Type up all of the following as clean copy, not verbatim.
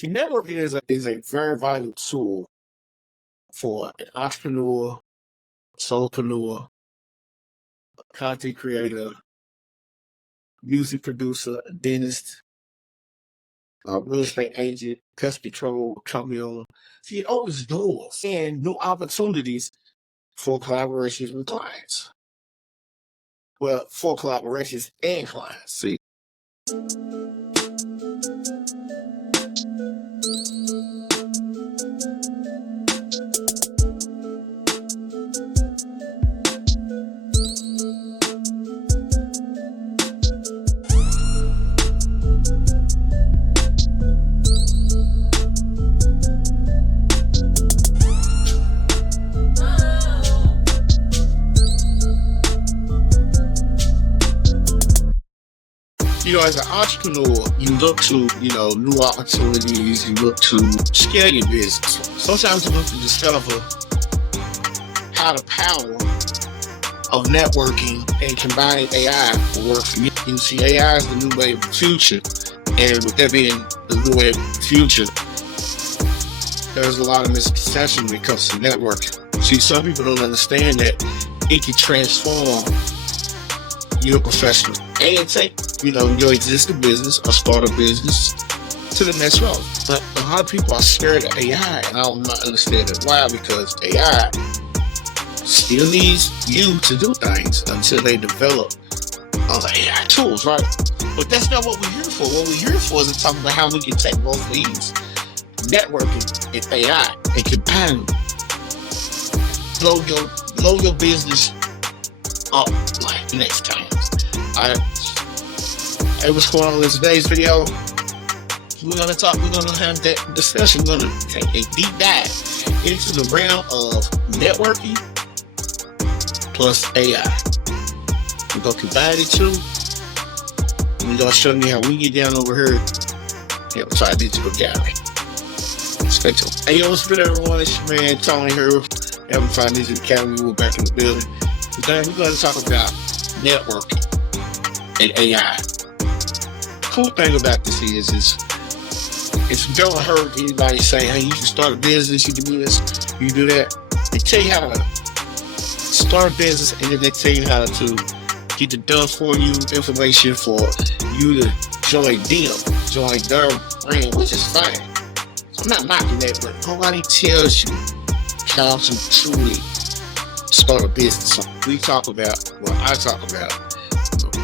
See, networking is a very vital tool for an entrepreneur, solopreneur, content creator, music producer, a dentist, real estate agent, pest control, company owner. See, it opens doors and new opportunities for collaborations with clients. Well, for collaborations and clients. See. As an entrepreneur, you look to, new opportunities, you look to scale your business. Sometimes you look to discover how the power of networking and combining AI will work for you. You see, AI is the new wave of the future, and with that being the new wave of the future, there's a lot of misconception when it comes to networking. See, some people don't understand that it can transform your professional and take your existing business or start a business to the next level. But a lot of people are scared of AI, and I don't understand it. Why? Because AI still needs you to do things until they develop other AI tools, right? But that's not what we're here for. What we're here for is to talk about how we can take both of these, networking and AI, and combine blow your business up like next time. Alright. Hey, what's going on in today's video? We're gonna have that discussion. We're gonna take a deep dive into the realm of networking plus AI. We're gonna combine the two. We're gonna show you how we get down over here and try digital gallery. Stay tuned. Hey, yo, what's good, everyone? It's your man Tony here. Amplify Digital Academy. We're back in the building. Today we're gonna talk about networking and AI. Cool thing about this is if you don't heard anybody say, hey, you can start a business, you can do this, you can do that. They tell you how to start a business, and then they tell you how to get it done for you, information for you to join their brand, which is fine. I'm not knocking that, but nobody tells you how to truly start a business. So I talk about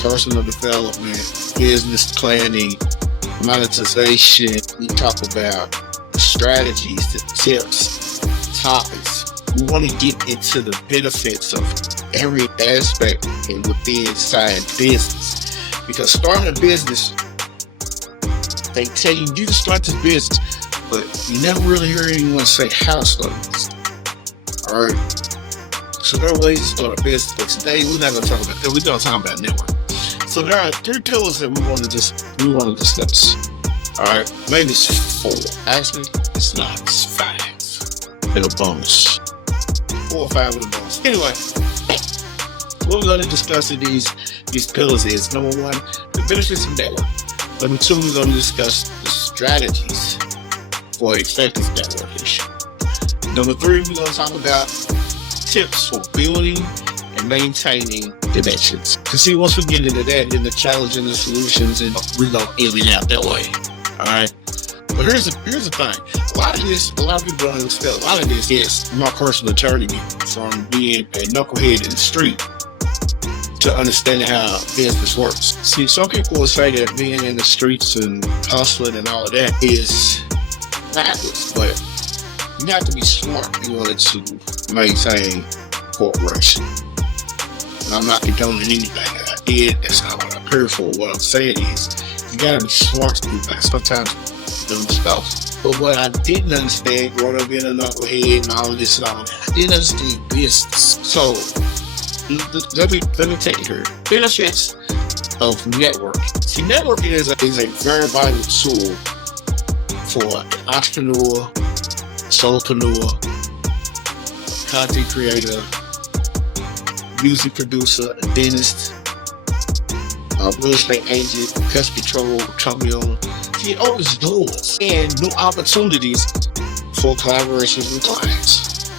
personal development, business planning, monetization. We talk about the strategies, the tips, topics. We want to get into the benefits of every aspect and within inside business. Because starting a business, they tell you can start this business, but you never really hear anyone say how to start a business. Alright? So there are ways to start a business, but today we're not going to talk about that. We're going to talk about network. So there are 3 pillars that we want to discuss. All right, maybe it's 4. Actually, it's not. It's 5. And a bonus. 4 or 5 with a bonus. Anyway, what we're going to discuss in these pillars is, number 1, the benefits of networking. Number 2, we're going to discuss the strategies for effective networking. Number 3, we're going to talk about tips for building and maintaining connections. Because see, once we get into that, then the challenge and the solutions, and we're going to even out that way. Alright? But here's the thing. A lot of people don't understand. A lot of this is my personal journey from being a knucklehead in the street to understanding how business works. See, some people will say that being in the streets and hustling and all of that is backwards, but you have to be smart in order to maintain corporation. And I'm not condoning anything that I did. That's not what I'm here for. What I'm saying is, you gotta be smart to do that. Sometimes dumb stuff. But what I didn't understand growing up being a knucklehead and all of this and all of that, I didn't understand business. So let me take it here. Benefits of networking. See, networking is a very vital tool for an entrepreneur, solopreneur, content creator, music producer, a dentist, real estate agent, pest control, chameleon. See, it opens doors and new opportunities for collaborations with clients.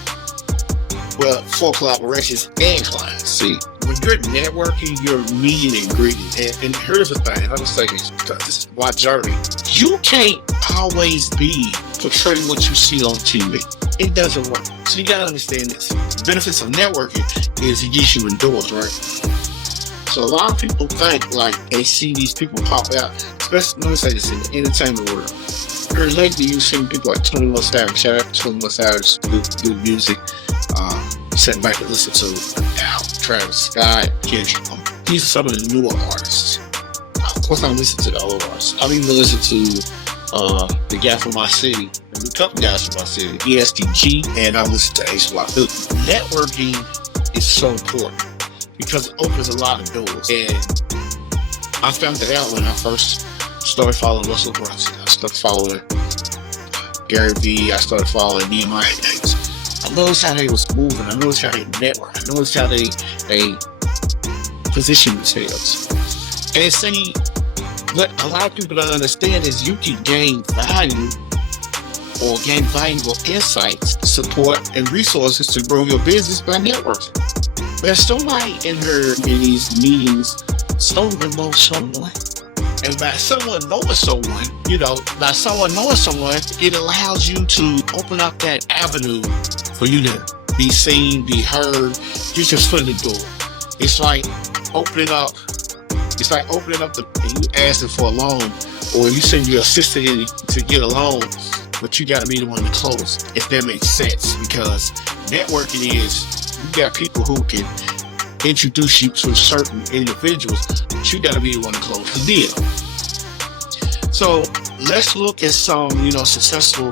Well, for collaborations and clients. See, when you're networking, you're meeting and greeting. And here's the thing, I'm gonna say this because this is my journey. You can't always be portraying what you see on TV. It doesn't work. So you gotta understand this. The benefits of networking is it gets you indoors, right? So a lot of people think like they see these people pop out, especially, let me say this, in the entertainment world. Lately you've seen people like 21 Savage, shout out to 21 Savage, good music. Sit back and listen to Al, Travis Scott, Kendrick. These are some of the newer artists. Of course I listen to the old artists. I've even listened to the guy from my city, a couple guys from my city, ESTG, and I listen to Ace Block. Networking is so important because it opens a lot of doors. And I found that out when I first started following Russell Brunson. I started following Gary Vee. I started following Nehemiah Davis. I noticed how they was moving. I noticed how they network. I noticed how they position themselves. And see, what a lot of people don't understand is you can gain value or gain valuable insights, support, and resources to grow your business by networking. There's somebody in these meetings, someone knows someone. And by someone knowing someone, by someone knowing someone, it allows you to open up that avenue for you to be seen, be heard. You just foot in the door. It's like opening up and you asking for a loan, or you send your assistant in to get a loan, but you gotta be the one to close, if that makes sense. Because networking is, you got people who can introduce you to certain individuals, but you gotta be the one to close the deal. So let's look at some, successful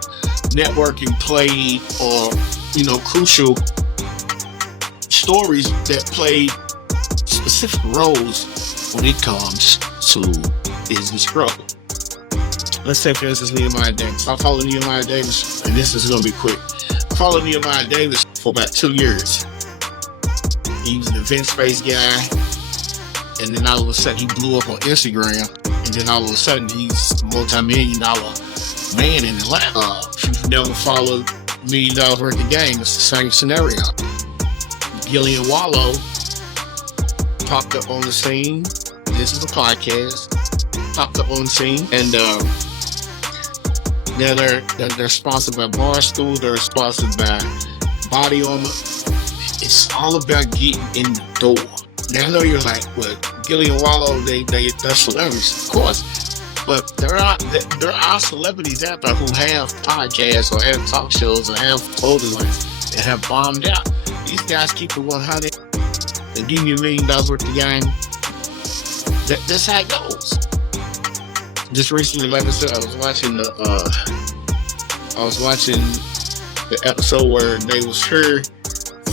networking play or, crucial stories that play specific roles when it comes to business growth. Let's say, for instance, Nehemiah Davis. I follow Nehemiah Davis, and this is going to be quick. I followed Nehemiah Davis for about 2 years. He was an events-based guy, and then all of a sudden he blew up on Instagram, and then all of a sudden he's a multi-million-dollar man in Atlanta. If you've never followed $1 million worth of game, it's the same scenario. Gillian Wallow popped up on the scene. This is a podcast. Popped up on the scene, and now they're sponsored by Barstool. They're sponsored by Body Armor. It's all about getting in the door. Now I know you're like, well, Gillian Wallow, they're celebrities, of course, but there are celebrities out there who have podcasts or have talk shows or have clothing lines that have bombed out. These guys keep it 100 and give you $1 million worth of game. That's how it goes. Just recently, like I said, I was watching the episode where they was here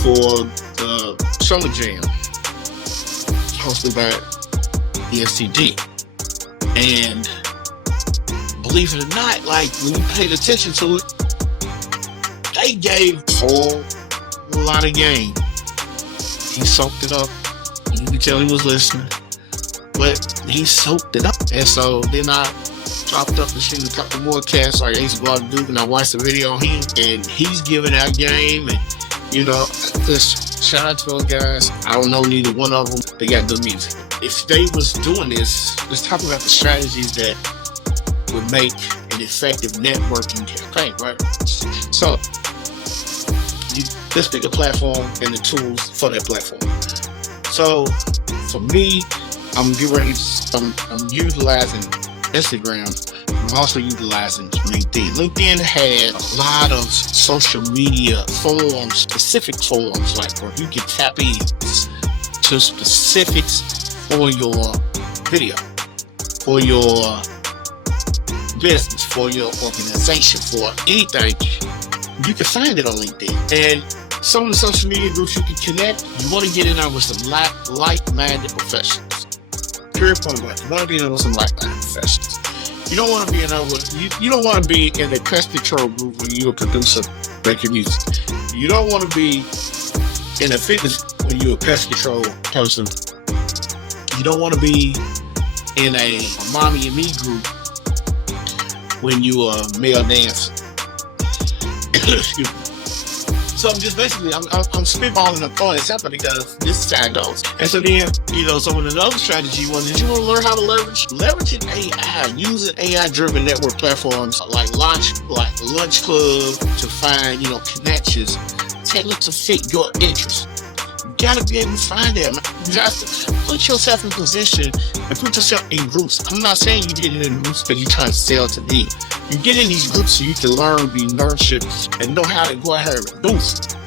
for the Summer Jam hosted by ESTG. And believe it or not, like when you paid attention to it, they gave a whole lot of game. He soaked it up. You could tell he was listening, but he soaked it up. And so then I dropped up and seen a couple more cats like Ace Block Duke, and I watched the video on him, and he's giving out game. And just shout out to those guys. I don't know neither one of them. They got good music. If they was doing this, let's talk about the strategies that would make an effective networking campaign, right? So let's pick a platform and the tools for that platform. So for me, I'm utilizing Instagram. I'm also utilizing LinkedIn. LinkedIn has a lot of social media forums, specific forums, like where you can tap in to specifics for your video, for your business, for your organization, for anything. You can find it on LinkedIn. And some of the social media groups you can connect, you want to get in there with some like-minded professionals. Period, point blank. You want to be in there with some like-minded professionals. You don't want to be in there with, you don't want to be in the pest control group when you're a producer making music. You don't want to be in a fitness when you're a pest control person. You don't want to be in a mommy and me group when you are a male dancer. Excuse me. So I'm just basically, I'm spitballing and throwing this out because this is how it goes. And so then, so with another strategy was that you want to learn how to leveraging AI, using AI-driven network platforms like Lunch Club to find, connections tailored to fit your interests. You gotta be able to find them. You have to put yourself in position and put yourself in groups. I'm not saying you get in groups because you're trying to sell to me. You get in these groups so you can learn, be nurtured, and know how to go ahead and boost.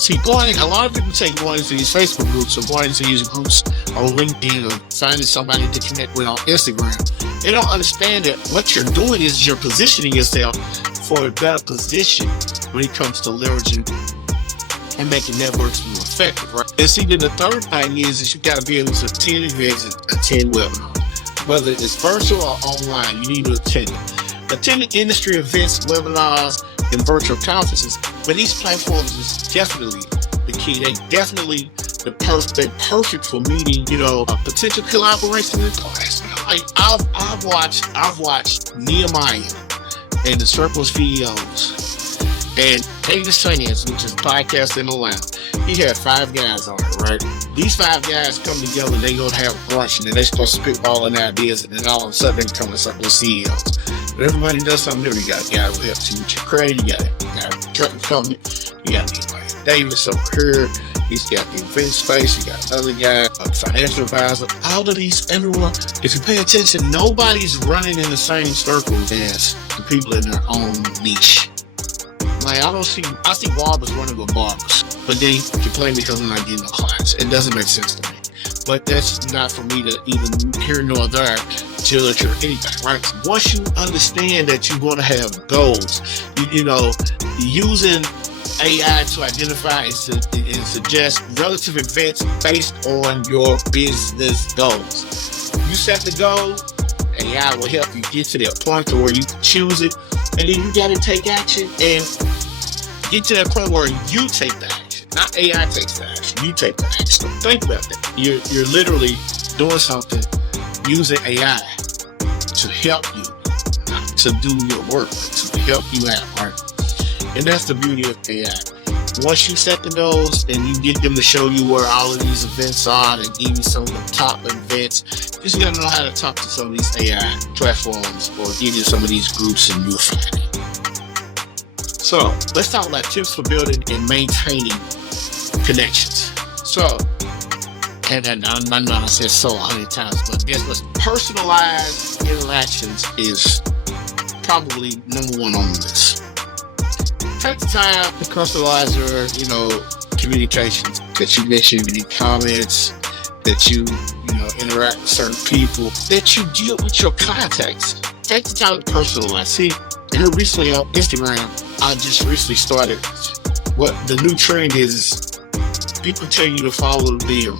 See, a lot of people take going into these Facebook groups or going into these groups on LinkedIn or finding somebody to connect with on Instagram. They don't understand that what you're doing is you're positioning yourself for a better position when it comes to leveraging and making networks more effective, right? And see, then the third thing is you got to be able to attend events and attend webinars. Whether it's virtual or online, you need to attend it. Attending industry events, webinars, and virtual conferences, but these platforms is definitely the key. They definitely they're perfect for meeting, potential collaboration in class. Like I've watched Nehemiah and the Circle CEOs and David Shyness, which is podcast in Atlanta. He had 5 guys on it, right? These 5 guys come together, they go have brunch, and then they start spitballing ideas, and then all of a sudden they come to Circle CEOs. But everybody does something different. You got a guy who helps you with your credit, you got a trucking company, you got Davis over here, he's got the event space, you got another guy, a financial advisor. All of these, everyone, if you pay attention, nobody's running in the same circle as the people in their own niche. Like I see barbers running with barbers, but they complain because I'm not getting no clients. It doesn't make sense to me. But that's not for me to even hear nor there judge or anything, right? Once you understand that you want to have goals, using AI to identify and suggest relative events based on your business goals. You set the goal, AI will help you get to that point to where you choose it, and then you got to take action and get to that point where you take the action. Not AI takes the action, you take the action. So think about that. You're literally doing something using AI to help you, not to do your work, but to help you out, right? And that's the beauty of AI. Once you set the goals and you get them to show you where all of these events are and give you some of the top events, you just gotta know how to talk to some of these AI platforms or give you some of these groups and you'll find it. So let's talk about tips for building and maintaining connections. So, and I know I said so 100 times, but guess what? Personalized interactions is probably number 1 on the list. Take the time to personalize your, communications that you mentioned in comments, that you interact with certain people, that you deal with your contacts. Take the time to personalize. See, here recently on Instagram, I just recently started. What the new trend is people tell you to follow them,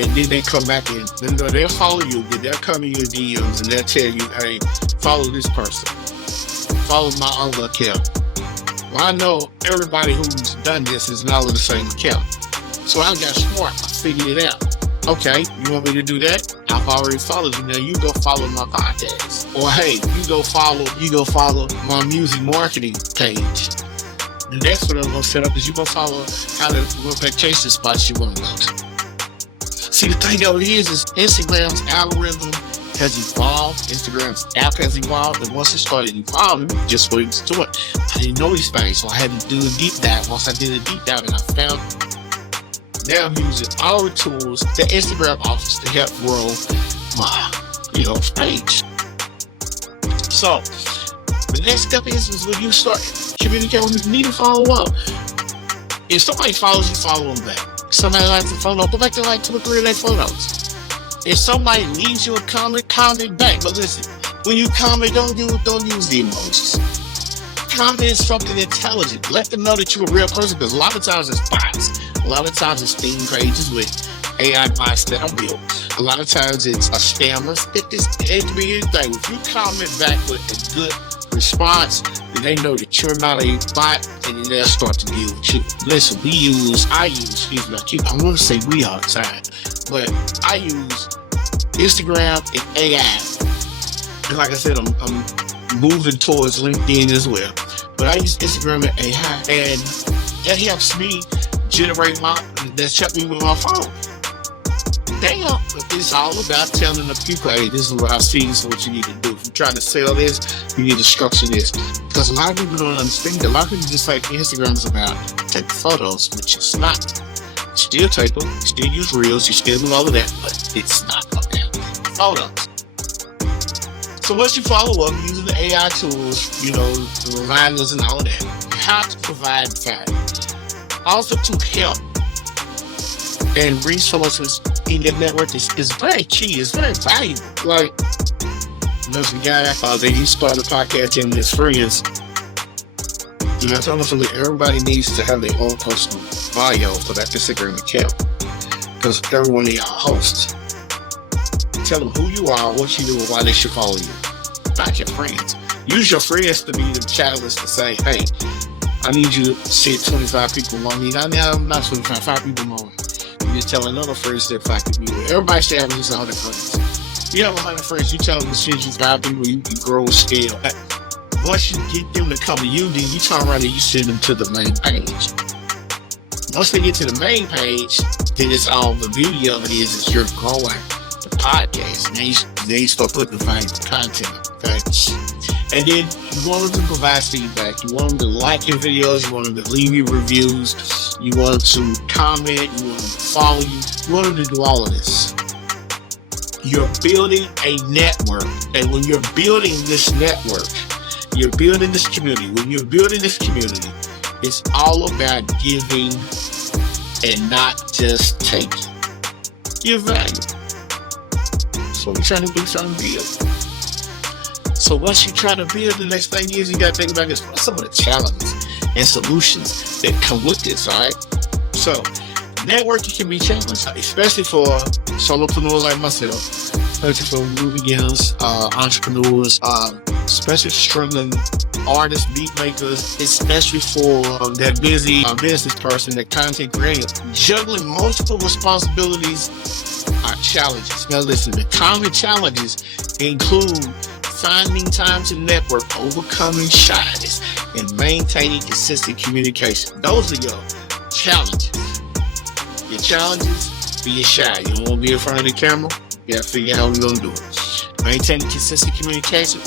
and then they come back in. Then they'll follow you, then they'll come in your DMs, and they'll tell you, hey, follow this person, follow my other account. Well, I know everybody who's done this is not on the same account. So I got smart. I figured it out. Okay, you want me to do that? I've already followed you. Now you go follow my podcast. Or hey, you go follow my music marketing page. The next one I'm gonna set up is you gonna follow how to vacation spots you want to go to. See, the thing of it is Instagram's algorithm has evolved. Instagram's app has evolved, and once it started evolving, just what it's doing, I didn't know these things, so I had to do a deep dive. Once I did a deep dive, and I found now I'm using all the tools that Instagram offers to help grow my, page. So the next step is when you start communicating with people, you need to follow up. If somebody follows you, follow them back. Somebody likes a photo, go back to like 2 or 3 of their photos. If somebody leaves you a comment back. But listen, when you comment, don't use the emojis. Comment is something intelligent. Let them know that you're a real person, because a lot of times it's bots. A lot of times it's theme pages with AI bots that are real. A lot of times it's a scammer. It can be anything. If you comment back with a good response, then they know that you're not a bot, and then they'll start to deal with you. Listen, I'm going to say we all the time, but I use Instagram and AI. And like I said, I'm moving towards LinkedIn as well. But I use Instagram and AI, and that helps me generate that's helped me with my phone. Damn, it's all about telling the people, hey, this is what I see, this is what you need to do. If you're trying to sell this, you need to structure this. Because a lot of people don't understand. A lot of people just like Instagram is about taking photos, which it's not. You still take them, you still use reels, you still do all of that, but it's not about taking photos. So once you follow up using the AI tools, the reminders and all of that, you have to provide value. Also to help and resources in your network is very key, it's very valuable. Like, there's a guy that he started a podcast in his friends. And I told him everybody needs to have their own personal bio for that Instagram account. Because everyone of y'all hosts. Tell them who you are, what you do, and why they should follow you. Not your friends. Use your friends to be the catalyst to say, hey, I need you to sit 25 people more. I'm not 25, 5 people more. You're telling other friends that 5 people more. Everybody should have at least 100 friends. You have 100 friends, you tell them to send you 5 people, you can grow scale. Once you get them to come to you, then you turn around and you send them to the main page. Once they get to the main page, then it's all the beauty of it is you're growing the podcast. Now you start putting the valuable content, okay? And then you want them to provide feedback. You want them to like your videos. You want them to leave you reviews. You want them to comment. You want them to follow you. You want them to do all of this. You're building a network. And when you're building this network, you're building this community. When you're building this community, it's all about giving and not just taking. Give value. That's what we're trying to do, trying to build. So once you try to build, the next thing is you got to think about this. What are some of the challenges and solutions that come with this, all right? So networking can be challenging, especially for solopreneurs like myself, especially for new beginners, entrepreneurs, especially struggling artists, beat makers, especially for that busy business person, that content creator. Juggling multiple responsibilities are challenges. Now listen, the common challenges include finding time to network, overcoming shyness, and maintaining consistent communication. Those are your challenges. Your challenges, being shy. You don't want to be in front of the camera. You got to figure out how we're going to do it. Maintaining consistent communication.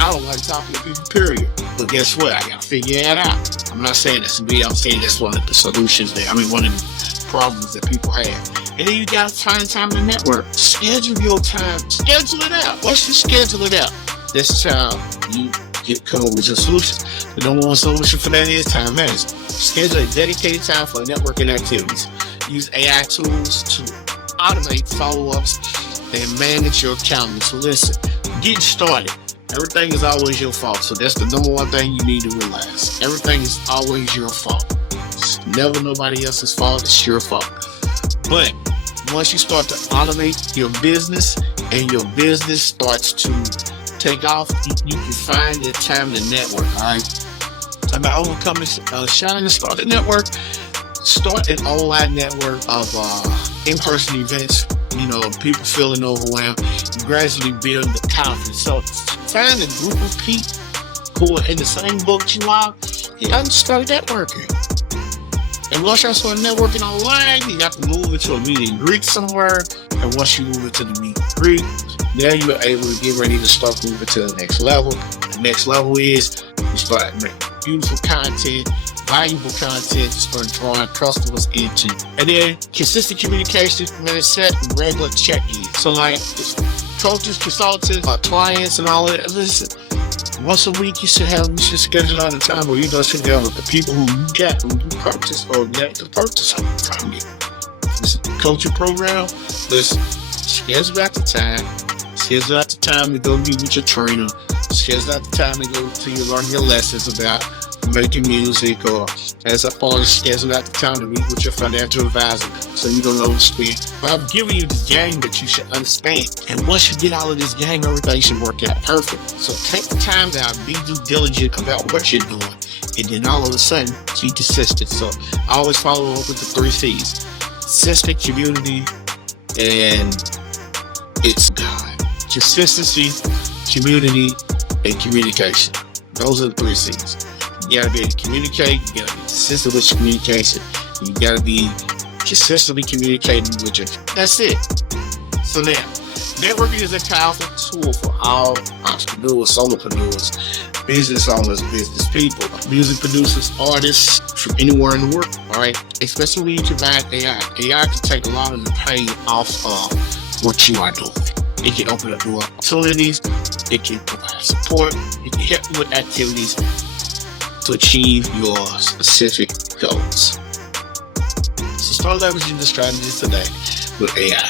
I don't like talking to people, period. But guess what? I got to figure that out. I'm not saying that's me. I'm saying that's one of the solutions there. One of the problems that people have. And then you got to find time to network. Schedule your time. Schedule it out. Once you schedule it out, that's how you come up with your solution. The number one solution for that is time management. Schedule a dedicated time for networking activities. Use AI tools to automate follow-ups and manage your calendar. So listen, getting started. Everything is always your fault. So that's the number one thing you need to realize. Everything is always your fault. It's never nobody else's fault. It's your fault. But once you start to automate your business and your business starts to take off, you can find the time to network. All right. About overcoming shyness, start a network. Start an online network of in-person events. People feeling overwhelmed. Gradually build the confidence. So find a group of people who are in the same boat you are. And start networking. And once you start networking online, you got to move into a meet and greet somewhere. And once you move into the meet and greet, now you are able to get ready to start moving to the next level. The next level is you start making beautiful content, valuable content to start drawing customers into. And then consistent communication, set regular check-ins. So like coaches, consultants, clients, and all of that. Listen, once a week you should schedule out a time where you sit down with the people who you purchase or get to purchase from you. This is a coaching program. Listen, schedule out the time. Schedule out the time to go meet with your trainer. Schedule out the time to go to learn your lessons about making music, or as a part of schedule out the time to meet with your financial advisor so you don't overspend. But I'm giving you this game that you should understand. And once you get all of this game, everything should work out perfect. So take the time out, be due diligent about what you're doing, and then all of a sudden, be consistent. So I always follow up with the 3 C's. Consistent, community, and It's God. Consistency, community, and communication. Those are the 3 C's. You gotta be able to communicate, you gotta be consistent with your communication, you gotta be consistently communicating with your. That's it. So now, networking is a powerful tool for all entrepreneurs, solopreneurs, business owners, business people, music producers, artists from anywhere in the world. All right, especially when you combine AI. AI can take a lot of the pain off of what you are doing. It can open up new opportunities. It can provide support. It can help you with activities to achieve your specific goals. So start leveraging the strategies today with AI.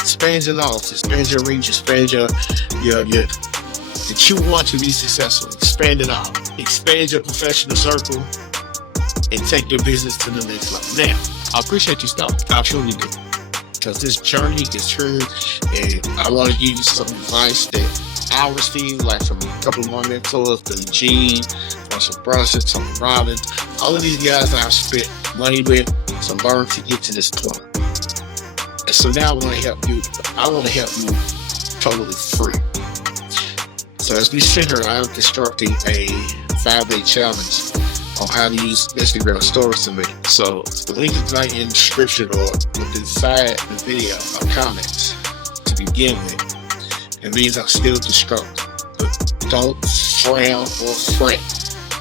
Expand your knowledge, expand your reach, expand your that you want to be successful. Expand it out. Expand your professional circle and take your business to the next level. Now, I appreciate you stopping. I truly do. Because this journey is true, and I want to give you some advice that I received, like from a couple of my mentors, Billy G, Russell Brunson, Tony Robbins, all of these guys that I've spent money with to learn to get to this point. And so now I want to help you. I want to help you totally free. So as we sit here, I'm constructing a 5-day challenge on how to use Instagram stories to make. So the link is right in the description or inside the video or comments to begin with. It means I'm still constructing. But don't frown or fret.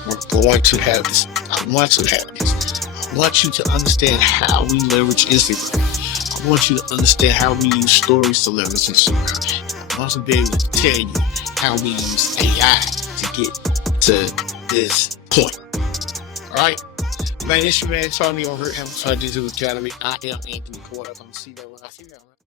We're going to have this. I want to have this. I want you to understand how we leverage Instagram. I want you to understand how we use stories to leverage Instagram. I want to be able to tell you how we use AI to get to this point. Alright? Man, it's your man Tony over at Hamilton Digital Academy. I am Anthony Porter. I'm going to see that when I see that.